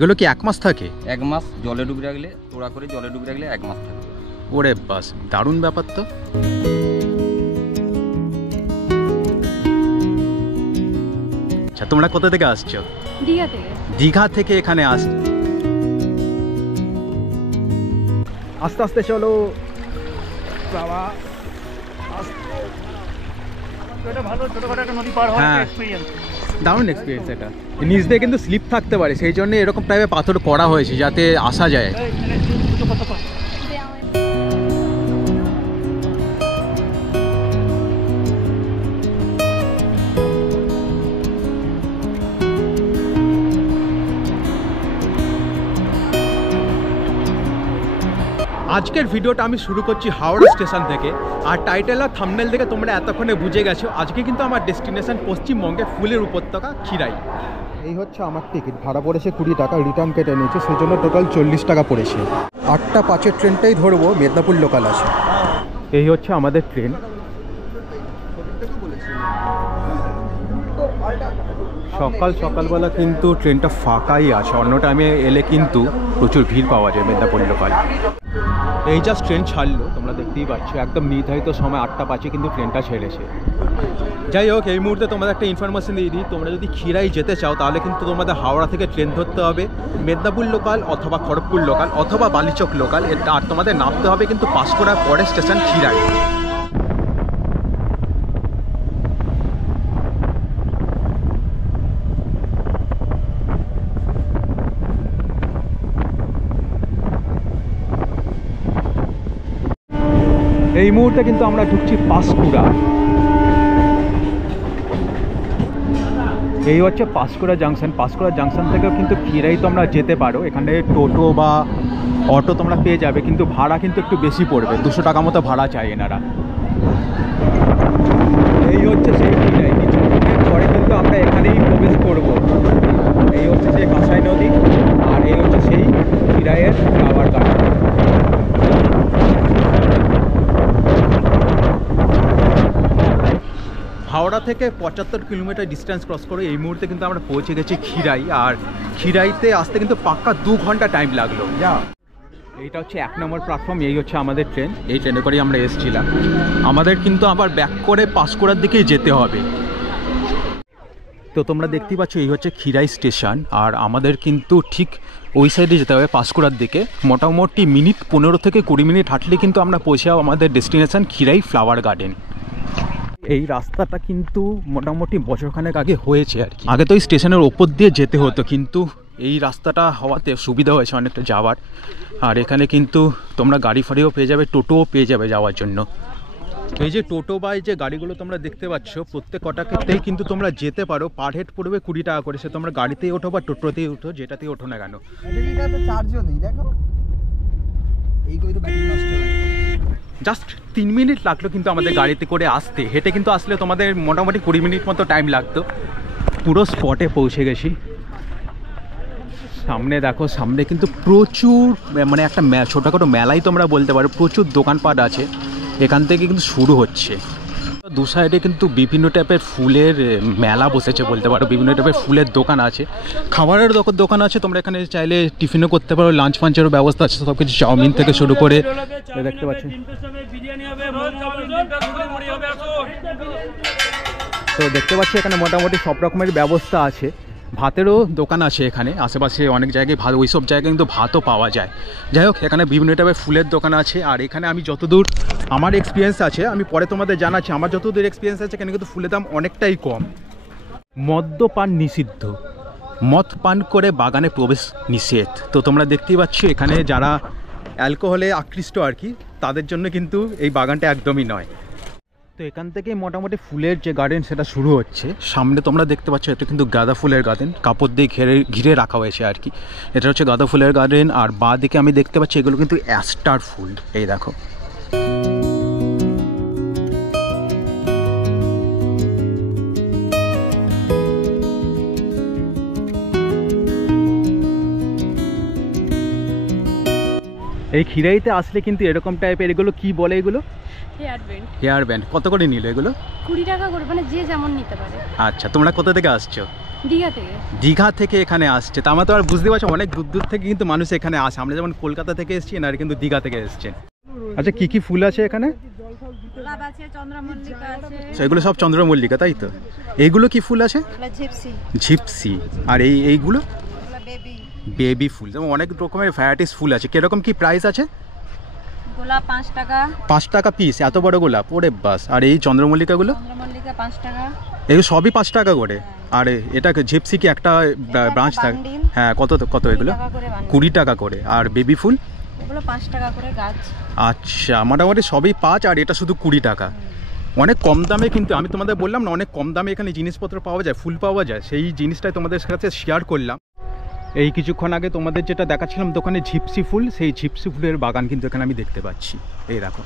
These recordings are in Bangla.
এগুলো কি 1 মাস থাকে? 1 মাস জলে ডুবে রাখলে, তোড়া করে জলে ডুবে রাখলে 1 মাস থাকে। ওরে বাস, দারুণ ব্যাপার তো। আচ্ছা, তোমরা কোথা থেকে আসছো? দীঘা থেকে। দীঘা থেকে এখানে আস্তে আস্তে চলো বাবা। এটা ভালো, ছোটখাটো একটা নদী পার হওয়ার একটা এক্সপেরিয়েন্স। দারুণ এক্সপিরিয়েন্স এটা। নিচ দিয়ে কিন্তু স্লিপ থাকতে পারে, সেই জন্য এরকম টাইপের পাথর করা হয়েছে যাতে আসা যায়। আজকের ভিডিওটা আমি শুরু করছি হাওড়া স্টেশন থেকে। আর টাইটেল আর থাম্বনেল দেখে তোমরা এতক্ষণে বুঝে গেছো আজকে কিন্তু আমার ডেস্টিনেশন পশ্চিমবঙ্গে ফুলের উপত্যকা খিরাই। এই হচ্ছে আমার টিকিট, ভাড়া পড়েছে 20 টাকা, রিটার্ন কেটে নিয়েছে, সেই জন্য টোটাল 40 টাকা পড়েছে। 8টা 5-এর ট্রেনটাই ধরবো, মেদিনীপুর লোকাল আছে। এই হচ্ছে আমাদের ট্রেন। সকালবেলা কিন্তু ট্রেনটা ফাঁকাই আছে, অন্য টাইমে এলে কিন্তু প্রচুর ভিড় পাওয়া যায় মেদিনীপুর লোকাল। এই জাস্ট ট্রেন ছাড়লো, তোমরা দেখতেই পাচ্ছ একদম নির্ধারিত সময় 8টা 5-এ কিন্তু ট্রেনটা ছেড়েছে। যাই হোক, এই মুহূর্তে তোমাদের একটা ইনফরমেশন দিয়ে দিই, তোমরা যদি খিরাই যেতে চাও তাহলে কিন্তু তোমাদের হাওড়া থেকে ট্রেন ধরতে হবে মেদিনীপুর লোকাল অথবা খড়গপুর লোকাল অথবা বালিচক লোকাল, আর তোমাদের নামতে হবে কিন্তু পাঁশকুড়ার পরের স্টেশন খিরাই। এই মুহূর্তে কিন্তু আমরা ঢুকছি পাঁশকুড়া। এই হচ্ছে পাঁশকুড়া জাংশন। পাঁশকুড়া জাংশন থেকেও কিন্তু খিরাই তোমরা যেতে পারো, এখানে টোটো বা অটো তোমরা পেয়ে যাবে, কিন্তু ভাড়া কিন্তু একটু বেশি পড়বে, 200 টাকা মতো ভাড়া চাই এনারা। এই হচ্ছে সেই খিরাই, কিছুক্ষণের পরে কিন্তু আমরা এখানেই প্রবেশ করব। এই হচ্ছে সেই কাঁসাই নদী আর এই হচ্ছে সেই খিরাইয়ের ফ্লাওয়ার গার্ডেন। হাওড়া থেকে 75 কিলোমিটার ডিস্টেন্স ক্রস করে এই মুহূর্তে কিন্তু আমরা পৌঁছে গেছি খিরাই। আর খিরাইতে আসতে কিন্তু পাক্কা 2 ঘন্টা টাইম লাগলো। এইটা হচ্ছে 1 নম্বর প্ল্যাটফর্ম, এই হচ্ছে আমাদের ট্রেন। এই ট্রেনে করেই আমরা এসেছিলাম। আমাদের কিন্তু আবার ব্যাক করে পাঁশকুড়ার দিকেই যেতে হবে। তো তোমরা দেখতেই পাচ্ছ এই হচ্ছে খিরাই স্টেশন, আর আমাদের কিন্তু ঠিক ওই সাইডে যেতে হবে পাঁশকুড়ার দিকে। মোটামুটি 15 থেকে 20 মিনিট হাঁটলে কিন্তু আমরা পৌঁছে যাবো আমাদের ডেস্টিনেশন খিরাই ফ্লাওয়ার গার্ডেন। এই রাস্তাটা কিন্তু মোটামুটি বছরখানেক আগে হয়েছে আর কি। আগে তো এই স্টেশনের ওপর দিয়ে যেতে হতো, কিন্তু এই রাস্তাটা হওয়াতে সুবিধা হয়েছে অনেকটা যাওয়ার। আর এখানে কিন্তু তোমরা গাড়ি ফাড়িও পেয়ে যাবে, টোটোও পেয়ে যাবে যাওয়ার জন্য। এই যে টোটো বা এই যে গাড়িগুলো তোমরা দেখতে পাচ্ছ, প্রত্যেক কটা ক্ষেত্রেই কিন্তু তোমরা যেতে পারো। পার হেড পড়বে 20 টাকা করে, সে তোমরা গাড়িতেই ওঠো বা টোটোতেই ওঠো, যেটাতেই ওঠো না কেন। জাস্ট 3 মিনিট লাগলো কিন্তু আমাদের গাড়িতে করে আসতে। হেঁটে কিন্তু আসলে তোমাদের মোটামুটি 20 মিনিট মতো টাইম লাগতো। পুরো স্পটে পৌঁছে গেছি। সামনে দেখো, সামনে কিন্তু প্রচুর মানে একটা ছোটোখাটো মেলাই তোমরা বলতে পারো, প্রচুর দোকানপাট আছে। এখান থেকে কিন্তু শুরু হচ্ছে। দু সাইডে কিন্তু বিভিন্ন টাইপের ফুলের মেলা বসেছে বলতে পারো, বিভিন্ন টাইপের ফুলের দোকান আছে, খাবারের দোকান আছে। তোমরা এখানে চাইলে টিফিনও করতে পারো, লাঞ্চ ফাঞ্চেরও ব্যবস্থা আছে, সব কিছু চাউমিন থেকে শুরু করে দেখতে পাচ্ছি। তো দেখতে পাচ্ছি এখানে মোটামুটি সব রকমের ব্যবস্থা আছে। ভাতেরও দোকান আছে এখানে, আশেপাশে অনেক জায়গায় ভাত, ওই সব জায়গায় কিন্তু ভাতও পাওয়া যায়। যাই হোক, এখানে বিভিন্ন টাইপের ফুলের দোকান আছে। আর এখানে আমি যতদূর আমার এক্সপিরিয়েন্স আছে, আমি পরে তোমাদের জানাচ্ছি, আমার যতদূর এক্সপিরিয়েন্স আছে এখানে কিন্তু ফুলের দাম অনেকটাই কম। মদ্যপান নিষিদ্ধ, মদ পান করে বাগানে প্রবেশ নিষেধ। তো তোমরা দেখতেই পাচ্ছ এখানে যারা অ্যালকোহলে আকৃষ্ট আর কি, তাদের জন্য কিন্তু এই বাগানটা একদমই নয়। তো এখান থেকে মোটামুটি ফুলের যে গার্ডেন সেটা শুরু হচ্ছে। সামনে তোমরা দেখতে পাচ্ছ এটা কিন্তু গাঁদা ফুলের গার্ডেন, কাপড় দিয়ে ঘিরে রাখা হয়েছে আর কি। এটা হচ্ছে গাঁদা ফুলের গার্ডেন। আর বাঁ দিকে আমি দেখতে পাচ্ছি এগুলো কিন্তু অ্যাস্টার ফুল, এই দেখো। এই খিরাইতে আসলে কিন্তু এরকম টাইপের, এগুলো কি বলে, এগুলো হেয়ার ব্যান্ড। কত করে নিল এগুলো? 20 টাকা করে, মানে যে যেমন নিতে পারে। আচ্ছা, তোমরা কোথা থেকে আসছো? দীঘা থেকে এখানে আসছে, তা আমরা তো আর বুঝতে পারছি অনেক দূর দূর থেকে কিন্তু মানুষ এখানে আসে। আমরা যেমন কলকাতা থেকে এসেছি, না কিন্তু দীঘা থেকে এসেছেন। আচ্ছা, কি কি ফুল আছে এখানে? এগুলো সব চন্দ্রমল্লিকা, তাই তো? এইগুলো কি ফুল আছে? ঝিপসি। আর এইগুলো বেবি ফুল। যেমন অনেক রকমের ভ্যারাইটিস ফুল আছে। কিরকম কি প্রাইস আছে? গোলাপ 5 টাকা। 5 টাকা পিস? এত বড় গোলাপ, ওরে বাস। আর এই চন্দ্রমল্লিকাগুলো? চন্দ্রমল্লিকা 5 টাকা। এগুলো সবই 5 টাকা করে। আর এটা ঝিপসি কি একটা ব্রাঞ্চ থাকে? হ্যাঁ, কত কত এগুলো? 20 টাকা করে। আর বেবি ফুল? ওগুলো 5 টাকা করে গাছ। আচ্ছা, মোটামুটি সবই 5, আর এটা শুধু 20 টাকা। অনেক কম দামে, কিন্তু আমি তোমাদের বললাম না অনেক কম দামে এখানে জিনিসপত্র পাওয়া যায়, ফুল পাওয়া যায়, সেই জিনিসটাই তোমাদের কাছে শেয়ার করলাম। এই কিছুক্ষণ আগে তোমাদের যেটা দেখাচ্ছিলাম দোকানে ঝিপসি ফুল, সেই ঝিপসি ফুলের বাগান কিন্তু এখানে আমি দেখতে পাচ্ছি। এই দেখো,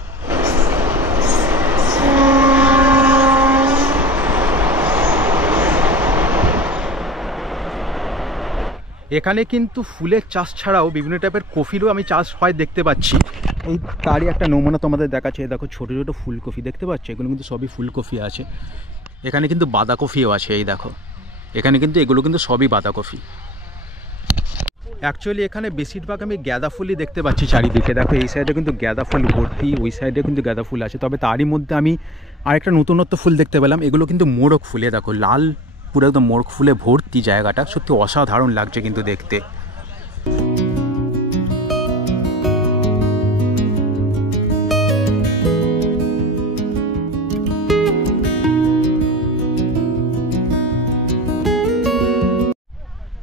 এখানে কিন্তু ফুলের চাষ ছাড়াও বিভিন্ন টাইপের কফিরও আমি চাষ হয় দেখতে পাচ্ছি। এই তারই একটা নমুনা তোমাদের দেখাচ্ছে। দেখো ছোটো ছোটো ফুলকপি দেখতে পাচ্ছ, এগুলো কিন্তু সবই ফুলকপি আছে। এখানে কিন্তু বাঁধাকপিও আছে, এই দেখো এখানে কিন্তু এগুলো কিন্তু সবই বাঁধাকপি। অ্যাকচুয়ালি এখানে বেশিরভাগ আমি গাঁদা ফুলই দেখতে পাচ্ছি চারিদিকে। দেখো এই সাইডে কিন্তু গাঁদা ফুল ভর্তি, ওই সাইডে কিন্তু গাঁদা ফুল আছে। তবে তারই মধ্যে আমি আরেকটা নতুনত্ব ফুল দেখতে পেলাম, এগুলো কিন্তু মোরগ ফুলে। দেখো লাল, পুরো একদম মোরগ ফুলে ভর্তি জায়গাটা, সত্যি অসাধারণ লাগছে কিন্তু দেখতে।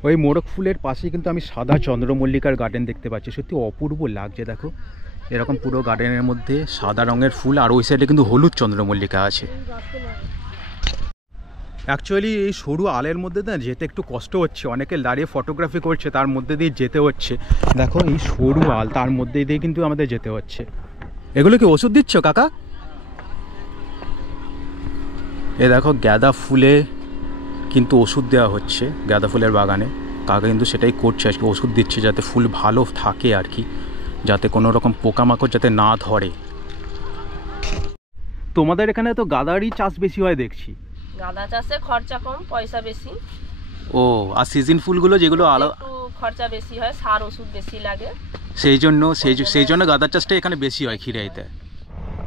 ওই মোরগ ফুলের পাশেই কিন্তু আমি সাদা চন্দ্রমল্লিকার গার্ডেন দেখতে পাচ্ছি, সত্যি অপূর্ব লাগছে। দেখো এরকম পুরো গার্ডেনের মধ্যে সাদা রঙের ফুল, আর ওই সাইডে কিন্তু হলুদ চন্দ্রমল্লিকা আছে। অ্যাকচুয়ালি এই সরু আলের মধ্যে না যেতে একটু কষ্ট হচ্ছে, অনেকে দাঁড়িয়ে ফটোগ্রাফি করছে, তার মধ্যে দিয়ে যেতে হচ্ছে। দেখো এই সরু আল, তার মধ্যে দিয়ে কিন্তু আমাদের যেতে হচ্ছে। এগুলো কি ওষুধ দিচ্ছ কাকা? এ দেখো গাঁদা ফুলে কিন্তু ওষুধ দেওয়া হচ্ছে, গাঁদা ফুলের বাগানে কাকা কিন্তু সেটাই করছে আজকে, ওষুধ দিচ্ছে যাতে ফুল ভালো থাকে আর কি, যাতে কোনো রকম পোকামাকড় যাতে না ধরে। তোমাদের এখানে তো গাঁদারই চাষ বেশি হয় দেখছি। গাঁদা চাষে খরচা কম, পয়সা বেশি। ও, আর সিজন ফুলগুলো যেগুলো একটু খরচা বেশি হয়, সার ওষুধ বেশি লাগে, সেই জন্য গাঁদার চাষটা এখানে বেশি হয় খিরাইতে।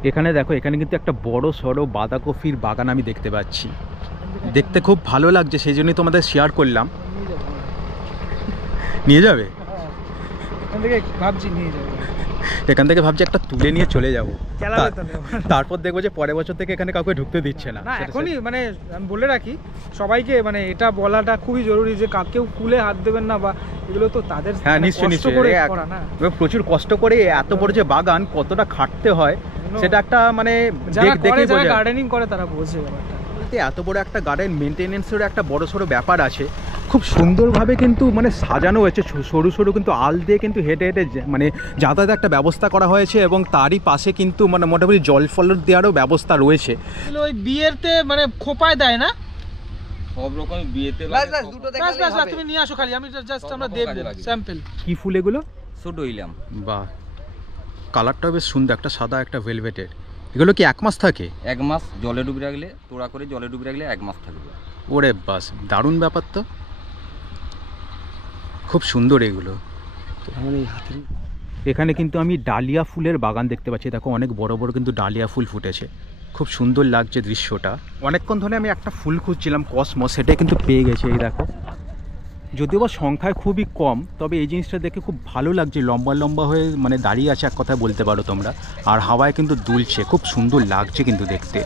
এখানে দেখো এখানে কিন্তু একটা বড় সড়ো বাঁধাকপির বাগান আমি দেখতে পাচ্ছি, দেখতে খুব ভালো লাগছে, সেই জন্যই তোমাদের শেয়ার করলাম। নিয়ে যাবে? এখান থেকে ভাবছি একটা তুলে নিয়ে চলে যাবো, তারপর দেখবো যে পরের বছর থেকে এখানে কাউকে ঢুকতে দিচ্ছে না। এখনই মানে আমি বলে রাখি সবাইকে, মানে এটা বলাটা খুবই জরুরি যে কেউ ফুলে হাত দেবেন না, বা এগুলো তো তাদের। হ্যাঁ নিশ্চয়ই নিশ্চয়ই, প্রচুর কষ্ট করে এত বড় যে বাগান কতটা খাটতে হয় সেটা একটা মানে যারা গার্ডেনিং করে তারা বোঝে ব্যাপারটা। এত বড় একটা গার্ডেন মেনটেনেন্সের একটা বড় সড়ো ব্যাপার আছে, খুব সুন্দরভাবে কিন্তু মানে সাজানো হয়েছে, সরু সরু কিন্তু আল দিয়ে কিন্তু হেঁটে হেঁটে মানে যাতায়াতের একটা ব্যবস্থা করা হয়েছে, এবং তারই পাশে কিন্তু মানে মোটামুটি জল ফল দেওয়ারও ব্যবস্থা রয়েছে। ওই বিয়েতে মানে খোপায় দেয় না, সব রকম বিয়েতে তুমি নিয়ে আসো খালি, আমি জাস্ট আমরা দেখব স্যাম্পল। কি ফুল এগুলো? সুডইলাম। বাহ, কালারটা বেশ সুন্দর, একটা সাদা একটা ভেলভেটের। এগুলো কি 1 মাস থাকে? 1 মাস জলে ডুবে রাখলে, তোড়া করে জলে ডুবে রাখলে 1 মাস থাকবে। ওরে বাস, দারুণ ব্যাপার তো, খুব সুন্দর এগুলো। এখানে কিন্তু আমি ডালিয়া ফুলের বাগান দেখতে পাচ্ছি, দেখো অনেক বড় বড় কিন্তু ডালিয়া ফুল ফুটেছে, খুব সুন্দর লাগছে দৃশ্যটা। অনেকক্ষণ ধরে আমি একটা ফুল খুঁজছিলাম কসমস, সেটা কিন্তু পেয়ে গেছি। এই দেখো, যদিও বা সংখ্যায় খুবই কম, তবে এই জিনিসটা দেখে খুব ভালো লাগছে, লম্বা লম্বা হয়ে মানে দাঁড়িয়ে আছে এক কথায় বলতে পারো তোমরা, আর হাওয়ায় কিন্তু দুলছে, খুব সুন্দর লাগছে কিন্তু দেখতে।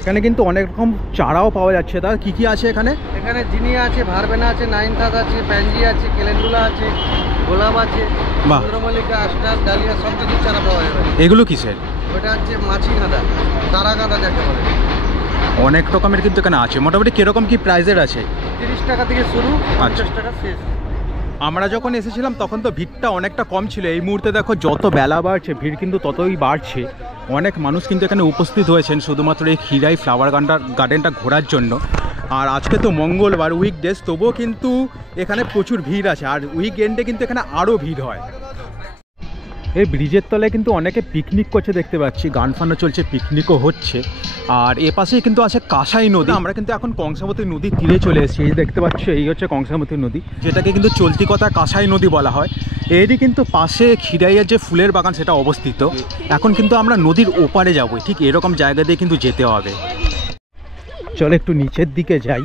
এখানে কিন্তু অনেক রকম চারাও পাওয়া যাচ্ছে। তার কি কি আছে এখানে? এখানে জিনিয়া আছে, ভারবেনা আছে, নাইনথাস আছে, প্যানজি আছে, কেলেন্ডুলা আছে, গোলাপ আছে, চন্দ্রমল্লিকা, আস্টার, ডালিয়া, সব কিছু চারা পাওয়া যাবে। এগুলো কিসের? ওটা হচ্ছে মাছি গাঁদা, তারা গাঁদা যাকে বলে। অনেক রকমের কিন্তু এখানে আছে। মোটামুটি কিরকম কি প্রাইসের আছে? 30 টাকা থেকে শুরু, 50 টাকা শেষ। আমরা যখন এসেছিলাম তখন তো ভিড়টা অনেকটা কম ছিল, এই মুহূর্তে দেখো যত বেলা বাড়ছে ভিড় কিন্তু ততই বাড়ছে। অনেক মানুষ কিন্তু এখানে উপস্থিত হয়েছেন শুধুমাত্র এই খিরাই ফ্লাওয়ার গার্ডেনটা ঘোরার জন্য। আর আজকে তো মঙ্গলবার, উইকডেজ, তবুও কিন্তু এখানে প্রচুর ভিড় আছে, আর উইকেন্ডে কিন্তু এখানে আরও ভিড় হয়। এই ব্রিজের তলায় কিন্তু অনেকে পিকনিক করছে দেখতে পাচ্ছি, গান ফানও চলছে, পিকনিকও হচ্ছে। আর এ পাশেই কিন্তু আছে কাঁসাই নদী। আমরা কিন্তু এখন কংসাবতী নদীর তীরে চলে এসেছি। এই দেখতে পাচ্ছ, এই হচ্ছে কংসাবতী নদী, যেটাকে কিন্তু চলতি কথা কাঁসাই নদী বলা হয়। এরই কিন্তু পাশে খিরাইয়ের যে ফুলের বাগান সেটা অবস্থিত। এখন কিন্তু আমরা নদীর ওপারে যাব, ঠিক এরকম জায়গা দিয়ে কিন্তু যেতে হবে। চলো একটু নিচের দিকে যাই,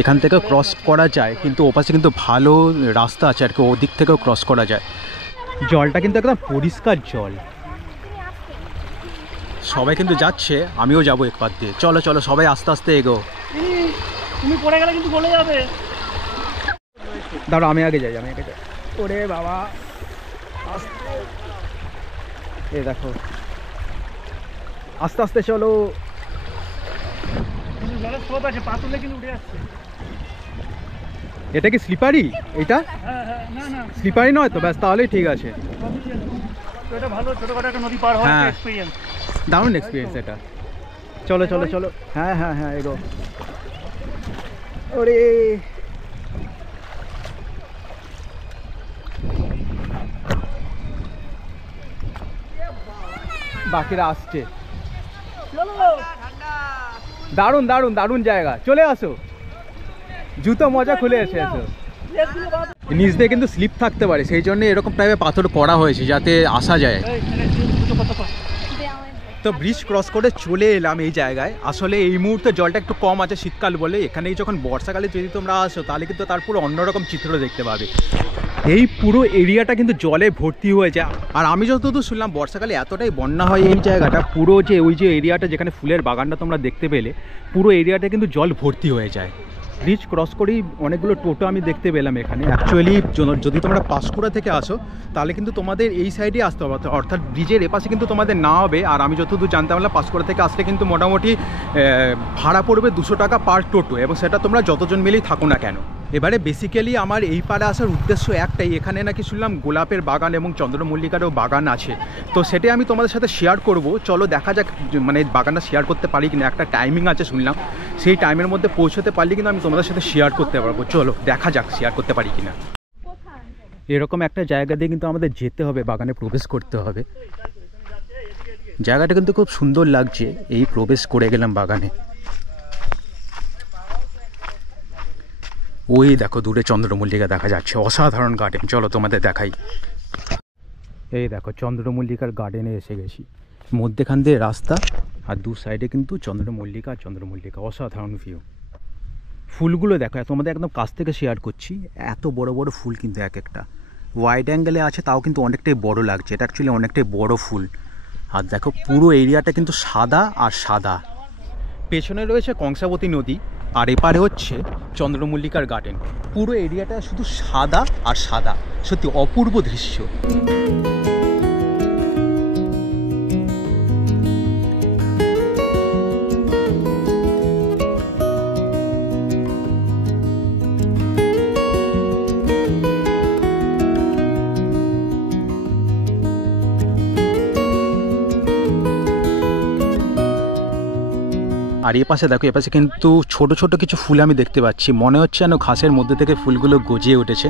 এখান থেকে ক্রস করা যায়, কিন্তু ওপাশে কিন্তু ভালো রাস্তা আছে আর কি, ওদিক থেকেও ক্রস করা যায়। জলটা কিন্তু একদম পরিষ্কার জল। সবাই কিন্তু যাচ্ছে, আমিও যাবো একবার দিয়ে। চলো চলো সবাই আস্তে আস্তে এগো। তুমি পড়ে গেলে কিন্তু গলে যাবে। দাঁড়ো আমি আগে যাই, আমি আগে যাই। ওরে বাবা, এ দেখো আস্তে আস্তে চলো। জলের স্রোত আছে, পা তুললে কিন্তু উঠে যাচ্ছে। এটা কি স্লিপারি? এটা হ্যাঁ হ্যাঁ, না না স্লিপারি নয় তো, ব্যাস তাহলেই ঠিক আছে। তো এটা ভালো, ছোটখাটো একটা নদী পার হওয়ার হ্যাঁ। এক্সপিরিয়েন্স। দারুণ এক্সপিরিয়েন্স এটা। চলো চলো চলো, হ্যাঁ হ্যাঁ হ্যাঁ এগো। ওরে বাকিরা আসছে। দারুণ দারুণ দারুণ জায়গা, চলে আসো, জুতো মজা খুলে এসে আসো। নিচ দিয়ে কিন্তু স্লিপ থাকতে পারে, সেই জন্য এরকম টাইপের পাথর করা হয়েছে যাতে আসা যায়। তো ব্রিজ ক্রস করে চলে এলাম এই জায়গায়। আসলে এই মুহূর্তে জলটা একটু কম আছে শীতকাল বলে, এখানেই যখন বর্ষাকালে যদি তোমরা আসো তাহলে কিন্তু তার পুরো অন্যরকম চিত্র দেখতে পাবে। এই পুরো এরিয়াটা কিন্তু জলে ভর্তি হয়ে যায়। আর আমি যতদূর শুনলাম বর্ষাকালে এতটাই বন্যা হয় এই জায়গাটা, পুরো যে ওই যে এরিয়াটা যেখানে ফুলের বাগানটা তোমরা দেখতে পেলে, পুরো এরিয়াটা কিন্তু জল ভর্তি হয়ে যায়। ব্রিজ ক্রস করেই অনেকগুলো টোটো আমি দেখতে পেলাম এখানে। অ্যাকচুয়ালি যদি তোমরা পাঁশকুড়া থেকে আসো তাহলে কিন্তু তোমাদের এই সাইডে আসতে হবে, অর্থাৎ ব্রিজের এপাশে কিন্তু তোমাদের না হবে। আর আমি যতদূর জানতে পারলাম পাঁশকুড়া থেকে আসলে কিন্তু মোটামুটি ভাড়া পড়বে 200 টাকা পার টোটো, এবং সেটা তোমরা যতজন মিলেই থাকো না কেন। এবারে বেসিক্যালি আমার এই পাড়ে আসার উদ্দেশ্য একটাই, এখানে নাকি শুনলাম গোলাপের বাগান এবং চন্দ্রমল্লিকারও বাগান আছে। তো সেটাই আমি তোমাদের সাথে শেয়ার করব। চলো দেখা যাক মানে বাগানটা শেয়ার করতে পারি কিনা। একটা টাইমিং আছে শুনলাম, সেই টাইমের মধ্যে পৌঁছতে পারলে কিন্তু আমি তোমাদের সাথে শেয়ার করতে পারবো। চলো দেখা যাক শেয়ার করতে পারি কিনা। এরকম একটা জায়গা দিয়ে কিন্তু আমাদের যেতে হবে, বাগানে প্রবেশ করতে হবে। জায়গাটা কিন্তু খুব সুন্দর লাগছে। এই প্রবেশ করে গেলাম বাগানে। ওই দেখো দূরে চন্দ্রমল্লিকা দেখা যাচ্ছে, অসাধারণ গার্ডেন। চলো তোমাদের দেখাই। এই দেখো চন্দ্রমল্লিকার গার্ডেনে এসে গেছি, মধ্যেখান দিয়ে রাস্তা আর দু সাইডে কিন্তু চন্দ্রমল্লিকা আর চন্দ্রমল্লিকা, অসাধারণ ভিউ। ফুলগুলো দেখো, তোমাদের একদম কাছ থেকে শেয়ার করছি। এত বড় বড় ফুল কিন্তু এক একটা ওয়াইড অ্যাঙ্গেলে আছে, তাও কিন্তু অনেকটাই বড় লাগছে। এটা অ্যাকচুয়ালি অনেকটাই বড় ফুল। আর দেখো পুরো এরিয়াটা কিন্তু সাদা আর সাদা। পেছনে রয়েছে কংসাবতী নদী আর এপারে হচ্ছে চন্দ্রমল্লিকার গার্ডেন। পুরো এরিয়াটা শুধু সাদা আর সাদা, সত্যি অপূর্ব দৃশ্য। আর এ পাশে দেখো, এ পাশে কিন্তু ছোট ছোট কিছু ফুল আমি দেখতে পাচ্ছি, মনে হচ্ছে যেন ঘাসের মধ্যে থেকে ফুলগুলো গজিয়ে উঠেছে।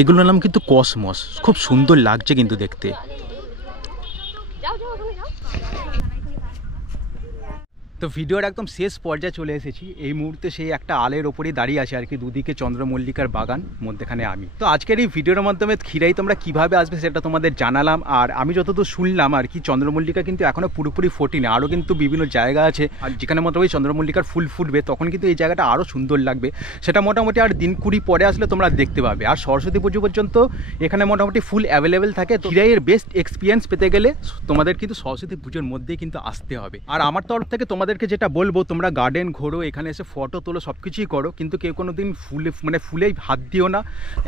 এগুলোর নাম কিন্তু কসমস, খুব সুন্দর লাগছে কিন্তু দেখতে। তো ভিডিওর একদম শেষ পর্যায়ে চলে এসেছি। এই মুহূর্তে সেই একটা আলের ওপরেই দাঁড়িয়ে আছে আর কি, দুদিকে চন্দ্রমল্লিকার বাগান, মধ্যেখানে আমি। তো আজকের এই ভিডিওর মাধ্যমে খিরাই তোমরা কিভাবে আসবে সেটা তোমাদের জানালাম। আর আমি যতদূর শুনলাম আর কি, চন্দ্রমল্লিকা কিন্তু এখনও পুরোপুরি ফোটেনি, আরও কিন্তু বিভিন্ন জায়গা আছে আর যেখানে মোটামুটি চন্দ্রমল্লিকার ফুল ফুটবে, তখন কিন্তু এই জায়গাটা আরও সুন্দর লাগবে। সেটা মোটামুটি আর দিন 20 পরে আসলে তোমরা দেখতে পাবে। আর সরস্বতী পুজো পর্যন্ত এখানে মোটামুটি ফুল অ্যাভেলেবেল থাকে। তো খিরাইয়ের বেস্ট এক্সপিরিয়েন্স পেতে গেলে তোমাদের কিন্তু সরস্বতী পুজোর মধ্যেই কিন্তু আসতে হবে। আর আমার তরফ থেকে তোমাদেরকে যেটা বলবো, তোমরা গার্ডেন ঘোরো, এখানে এসে ফটো তোলো, সব কিছুই করো, কিন্তু কেউ কোনো দিন ফুলেই হাত দিও না।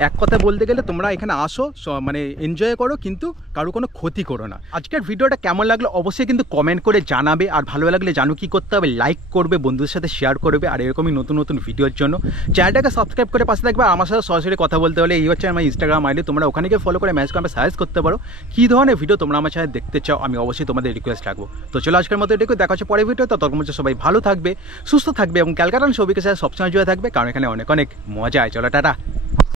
এক কথা বলতে গেলে তোমরা এখানে আসো, মানে এনজয় করো, কিন্তু কারো কোনো ক্ষতি করো না। আজকের ভিডিওটা কেমন লাগলো অবশ্যই কিন্তু কমেন্ট করে জানাবে। আর ভালো লাগলে জানো কি করতে হবে, লাইক করবে, বন্ধুদের সাথে শেয়ার করবে। আর এরকমই নতুন নতুন ভিডিওর জন্য চ্যানেলটাকে সাবস্ক্রাইব করে পাশে থাকবে। আর আমার সাথে সরাসরি কথা বলতে হলে এই হচ্ছে আমার ইনস্টাগ্রাম আইডি, তোমরা ওখানে গিয়ে ফলো করে মেসেজ করে সাজেস্ট করতে পারো কী ধরনের ভিডিও তোমরা আমার সাথে দেখতে চাও। আমি অবশ্যই তোমাদের রিকোয়েস্ট রাখবো। তো চলো আজকের মতো এটুকু, দেখা হচ্ছে পরের ভিডিও। ততক্ষণ পর্যন্ত সবাই ভালো থাকবে, সুস্থ থাকবে এবং ক্যালকাটা ছবিকে সাথে সবসময় জুড়ে থাকবে, কারণ এখানে অনেক অনেক মজা হয়। চলো টাটা।